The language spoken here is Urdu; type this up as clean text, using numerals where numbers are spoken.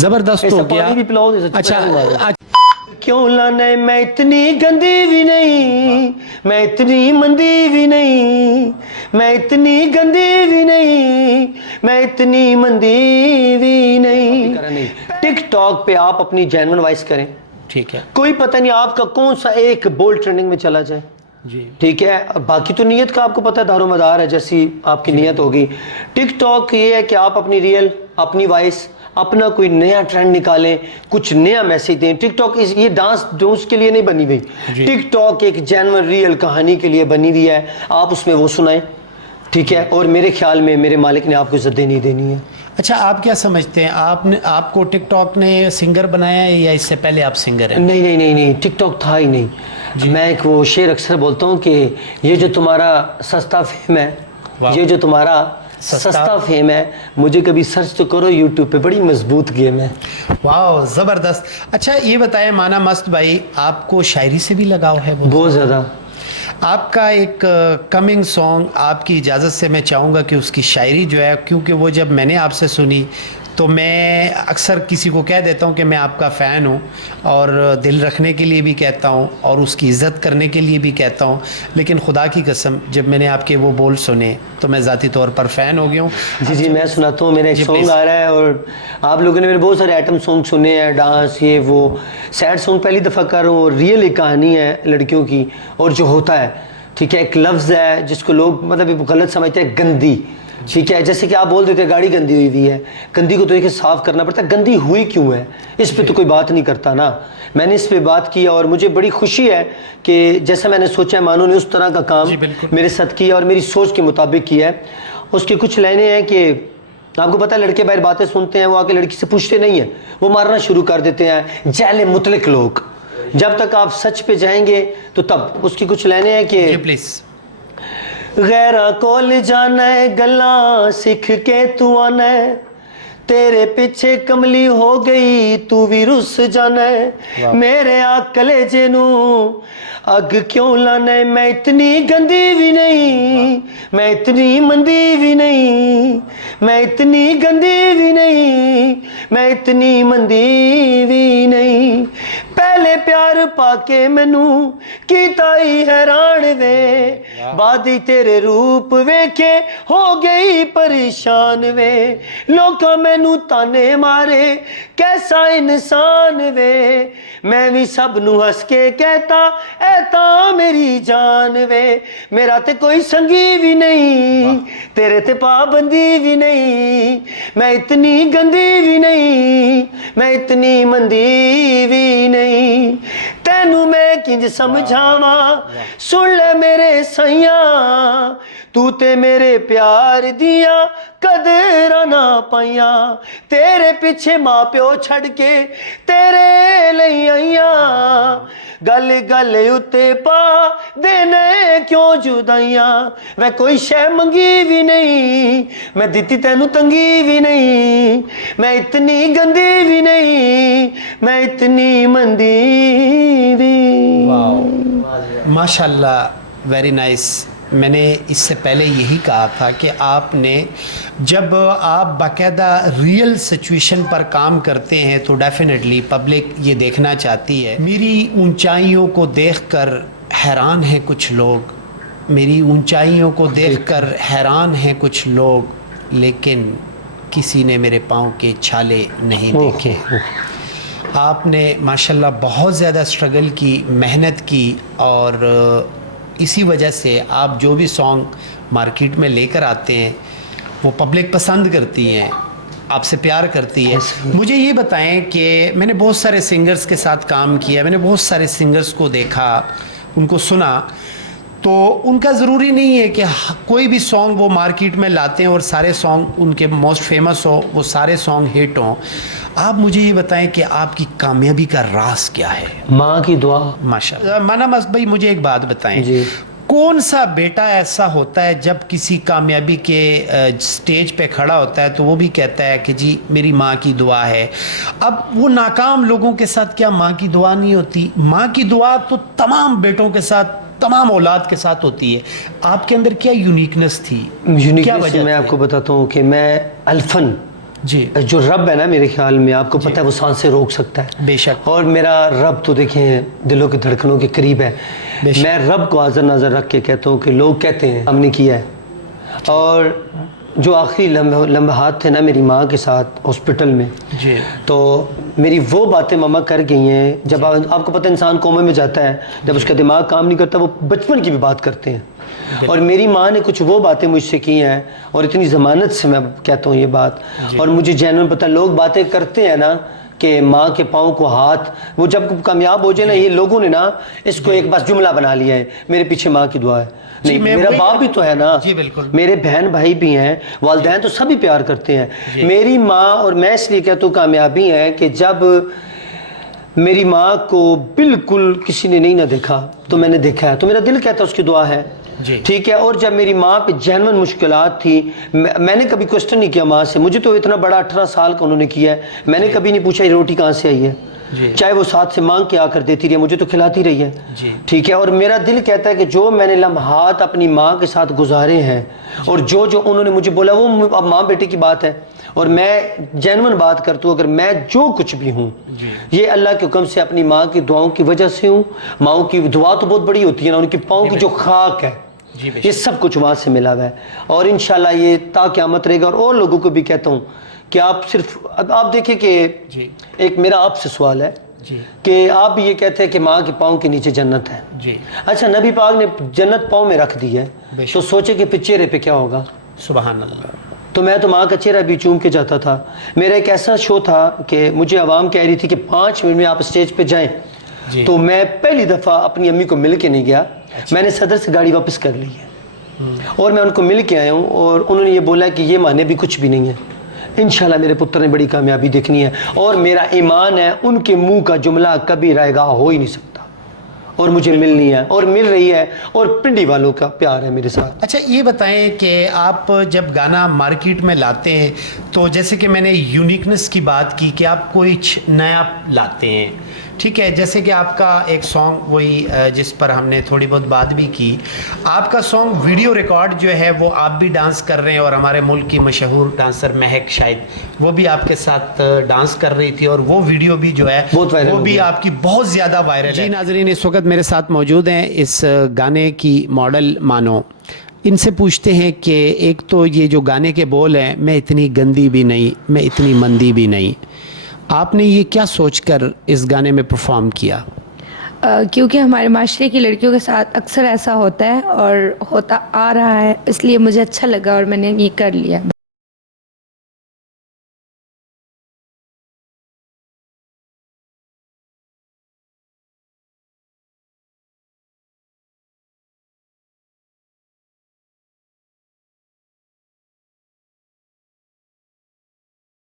زبردست ہو گیا. اچھا کیوں لانے میں اتنی گندی بھی نہیں، میں اتنی مندی بھی نہیں، میں اتنی گندی بھی نہیں، میں اتنی مندی بھی نہیں. ٹک ٹاک پہ آپ اپنی جینون وائس کریں، ٹھیک ہے کوئی پتہ نہیں آپ کا کون سا ایک بول ٹریننگ میں چلا جائے. جی ٹھیک ہے، باقی تو نیت کا آپ کو پتہ دار و مدار ہے، جیسی آپ کی نیت ہوگی. ٹک ٹاک یہ ہے کہ آپ اپنی ریئل، اپنی وائس، اپنا کوئی نیا ٹرینڈ نکالیں، کچھ نیا میسیج دیں. ٹک ٹاک یہ ڈانس ڈونس کے لیے نہیں بنی ہوئی. ٹک ٹاک ایک جینون ریئل کہانی کے لیے بنی ہوئی ہے. آپ اس میں وہ سنائیں، ٹھیک ہے. اور میرے خیال میں میرے مالک نے آپ کو عزت نہیں دینی ہے. اچھا آپ کیا سمجھتے ہیں، آپ کو ٹک ٹاک نے سنگر بنایا ہے یا اس سے پہلے آپ سنگر ہیں؟ نہیں نہیں نہیں نہیں، ٹک ٹاک تھا ہی نہیں. میں ایک وہ شعر اکثر بولتا ہوں کہ یہ جو تمہارا سستا فیم ہے، یہ جو تمہارا سستا فیم ہے، مجھے کبھی سرچ تو کرو یوٹیوب پہ، بڑی مضبوط گیم ہے. واو زبردست. اچھا یہ بتائیں مانا مست بھائی، آپ کو شاعری سے بھی لگاؤ ہے؟ بہت زیادہ. آپ کا ایک کمنگ سانگ، آپ کی اجازت سے میں چاہوں گا کہ اس کی شاعری جو ہے، کیونکہ وہ جب میں نے آپ سے سنی تو میں اکثر کسی کو کہہ دیتا ہوں کہ میں آپ کا فین ہوں، اور دل رکھنے کے لیے بھی کہتا ہوں اور اس کی عزت کرنے کے لیے بھی کہتا ہوں، لیکن خدا کی قسم جب میں نے آپ کے وہ بول سنے تو میں ذاتی طور پر فین ہو گیا ہوں. جی میں سناتا ہوں. میرا ایک سانگ آ رہا ہے، اور آپ لوگوں نے میرے بہت سارے آئٹم سانگ سنے ہیں، ڈانس یہ وہ. سیڈ سانگ پہلی دفعہ کر رہا ہوں، اور ریئل ایک کہانی ہے لڑکیوں کی اور جو ہوتا ہے. ٹھیک ہے، ایک لفظ ہے جس کو لوگ مطلب غلط سمجھتے ہیں، گندی. ٹھیک ہے، جیسے کہ آپ بول دیتے ہیں گاڑی گندی ہوئی ہوئی ہے، گندی کو تو دیکھیں صاف کرنا پڑتا ہے. گندی ہوئی کیوں ہے، اس پہ تو کوئی بات نہیں کرتا نا. میں نے اس پہ بات کی اور مجھے بڑی خوشی ہے کہ جیسا میں نے سوچا ہے مانو نے اس طرح کا کام میرے ساتھ کیا اور میری سوچ کے مطابق کیا ہے. اس کی کچھ لائنیں ہیں کہ آپ کو پتہ ہے لڑکے باہر باتیں سنتے ہیں، وہ آ کے لڑکی سے پوچھتے نہیں ہیں، وہ مارنا شروع کر دیتے ہیں. جیل مطلق لوگ، جب تک آپ سچ پہ جائیں گے تو تب. اس کی کچھ لائنیں ہیں کہ غیرہ کول جانا ہے گلاں سکھ کے تو آنا ہے، تیرے پیچھے کملی ہو گئی تو بھی رس جانا ہے، میرے آکلے جنو اگ کیوں لانا ہے. میں اتنی گندی بھی نہیں، میں اتنی مندی بھی نہیں، میں اتنی گندی بھی نہیں، میں اتنی مندی بھی نہیں. پہلے پیار پا کے مینو کیتا ہی حیران وے، بعد تیرے روپ ویکھے ہو گئی پریشان وے. لوکاں مینو تانے مارے کیسا انسان وے، میں بھی سب نو ہس کے کہتا اے تا میری جان وے. میرا تے کوئی سنگی بھی نہیں، تیرے تے پابندی بھی نہیں، میں اتنی گندی بھی نہیں، میں اتنی مندی بھی نہیں. تینوں میں کنج سمجھاواں سن لے میرے سیاں، تو تے میرے پیار دیاں قدراں نہ پائیاں، تیرے پیچھے ماں پیو چھڑ کے تیرے لئی آئیاں، گل گل اتے پا دینے کیوں جدائیاں. میں کوئی شے منگی بھی نہیں، میں دیتی تینوں تنگی بھی نہیں، میں اتنی گندی بھی نہیں، میں اتنی مندی بھی. ماشاءاللہ ویری نائس. میں نے اس سے پہلے یہی کہا تھا کہ آپ نے جب آپ باقاعدہ ریئل سچویشن پر کام کرتے ہیں تو ڈیفینیٹلی پبلک یہ دیکھنا چاہتی ہے. میری اونچائیوں کو دیکھ کر حیران ہیں کچھ لوگ، میری اونچائیوں کو دیکھ کر حیران ہیں کچھ لوگ، لیکن کسی نے میرے پاؤں کے چھالے نہیں دیکھے. آپ نے ماشاءاللہ بہت زیادہ اسٹرگل کی، محنت کی، اور اسی وجہ سے آپ جو بھی سانگ مارکیٹ میں لے کر آتے ہیں وہ پبلک پسند کرتی ہیں، آپ سے پیار کرتی ہے. مجھے یہ بتائیں کہ میں نے بہت سارے سنگرز کے ساتھ کام کیا، میں نے بہت سارے سنگرز کو دیکھا، ان کو سنا، تو ان کا ضروری نہیں ہے کہ کوئی بھی سانگ وہ مارکیٹ میں لاتے ہیں اور سارے سانگ ان کے موسٹ فیمس ہو، وہ سارے سانگ ہٹ ہوں. آپ مجھے یہ بتائیں کہ آپ کی کامیابی کا راز کیا ہے؟ ماں کی دعا. ماشاءاللہ. مانا مست بھائی مجھے ایک بات بتائیں، کون سا بیٹا ایسا ہوتا ہے جب کسی کامیابی کے سٹیج پہ کھڑا ہوتا ہے تو وہ بھی کہتا ہے کہ جی میری ماں کی دعا ہے؟ اب وہ ناکام لوگوں کے ساتھ کیا ماں کی دعا نہیں ہوتی؟ ماں کی دعا تو تمام بیٹوں کے ساتھ، تمام اولاد کے ساتھ ہوتی ہے. آپ کے اندر کیا یونیکنس تھی؟ یونیکنس میں آپ کو بتاتا ہوں کہ میں الفن جی جو رب ہے نا میرے خیال میں آپ کو پتہ ہے وہ سانسیں روک سکتا ہے، بے شک، اور میرا رب تو دیکھیں دلوں کے دھڑکنوں کے قریب ہے. بے شک. میں رب کو حاضر ناظر رکھ کے کہتا ہوں کہ لوگ کہتے ہیں ہم نے کیا ہے. اور جو آخری لمحات تھے نا میری ماں کے ساتھ ہاسپٹل میں، جی تو میری وہ باتیں ماما کر گئی ہیں. جب آپ کو پتہ ہے انسان کومے میں جاتا ہے، جب اس کا دماغ کام نہیں کرتا وہ بچپن کی بھی بات کرتے ہیں. اور میری ماں نے کچھ وہ باتیں مجھ سے کی ہیں، اور اتنی ضمانت سے میں کہتا ہوں یہ بات. اور مجھے جینوئن پتہ ہے، لوگ باتیں کرتے ہیں نا کہ ماں کے پاؤں کو ہاتھ، وہ جب کامیاب ہو جائے نا، یہ لوگوں نے نا اس کو ایک بس جملہ بنا لیا ہے، میرے پیچھے ماں کی دعا ہے. نہیں، میرا باپ بھی تو ہے نا، جی بالکل، میرے بہن بھائی بھی ہیں، والدین تو سبھی پیار کرتے ہیں. میری ماں، اور میں اس لیے کہتا ہوں کامیابی ہے کہ جب میری ماں کو بالکل کسی نے نہیں نہ دیکھا تو میں نے دیکھا ہے، تو میرا دل کہتا ہے اس کی دعا ہے. ٹھیک ہے. اور جب میری ماں پہ جینوئن مشکلات تھی، میں نے کبھی کوسچن نہیں کیا ماں سے، مجھے تو اتنا بڑا 18 سال کا انہوں نے کیا ہے، میں نے کبھی نہیں پوچھا یہ روٹی کہاں سے آئی ہے. چاہے وہ ساتھ سے مانگ کے آ کر دیتی رہی، مجھے تو کھلاتی رہی ہے. ٹھیک ہے. اور میرا دل کہتا ہے کہ جو میں نے لمحات اپنی ماں کے ساتھ گزارے ہیں، اور جو انہوں نے مجھے بولا، وہ اب ماں بیٹے کی بات ہے. اور میں جینوئن بات کرتا ہوں، اگر میں جو کچھ بھی ہوں یہ اللہ کے حکم سے اپنی ماں کی دعاؤں کی وجہ سے ہوں. ماؤں کی دعا تو بہت بڑی ہوتی ہے نا، ان کی پاؤں کی جو خاک ہے یہ سب کچھ وہاں سے ملا ہوا ہے. اور انشاءاللہ یہ تا قیامت رہے گا. اور لوگوں کو بھی کہتا ہوں کہ آپ صرف آپ دیکھیں کہ ایک میرا آپ سے سوال ہے کہ آپ یہ کہتے ہیں کہ ماں کے پاؤں کے نیچے جنت ہے. اچھا، نبی پاک نے جنت پاؤں میں رکھ دی ہے، تو سوچے کہ پھر چہرے پہ کیا ہوگا. سبحان اللہ. تو میں تو ماں کا چہرہ بھی چوم کے جاتا تھا. میرا ایک ایسا شو تھا کہ مجھے عوام کہہ رہی تھی کہ 5 منٹ میں آپ اسٹیج پہ جائیں، تو میں پہلی دفعہ اپنی امی کو مل کے نہیں گیا، میں نے صدر سے گاڑی واپس کر لی ہے. اور میں ان کو مل کے آیا ہوں، اور انہوں نے یہ بولا کہ یہ مانے بھی کچھ بھی نہیں ہے، انشاءاللہ میرے پتر نے بڑی کامیابی دیکھنی ہے. اور میرا ایمان ہے ان کے منہ کا جملہ کبھی رائگاں ہو ہی نہیں سکتا، اور مجھے ملنی ہے اور مل رہی ہے. اور پنڈی والوں کا پیار ہے میرے ساتھ. اچھا یہ بتائیں کہ آپ جب گانا مارکیٹ میں لاتے ہیں تو جیسے کہ میں نے یونیکنس کی بات کی کہ آپ کچھ نیا لاتے ہیں، ٹھیک ہے. جیسے کہ آپ کا ایک سانگ وہی جس پر ہم نے تھوڑی بہت بات بھی کی، آپ کا سانگ ویڈیو ریکارڈ جو ہے وہ آپ بھی ڈانس کر رہے ہیں، اور ہمارے ملک کی مشہور ڈانسر مہک شاید وہ بھی آپ کے ساتھ ڈانس کر رہی تھی، اور وہ ویڈیو بھی جو ہے وہ بھی آپ کی بہت زیادہ وائرل ہے. جی ناظرین، اس وقت میرے ساتھ موجود ہیں اس گانے کی ماڈل مانو. ان سے پوچھتے ہیں کہ ایک تو یہ جو گانے کے بول ہیں، میں اتنی گندی بھی نہیں، میں اتنی مندی بھی نہیں، آپ نے یہ کیا سوچ کر اس گانے میں پرفارم کیا؟ کیونکہ ہمارے معاشرے کی لڑکیوں کے ساتھ اکثر ایسا ہوتا ہے اور ہوتا آ رہا ہے، اس لیے مجھے اچھا لگا اور میں نے یہ کر لیا.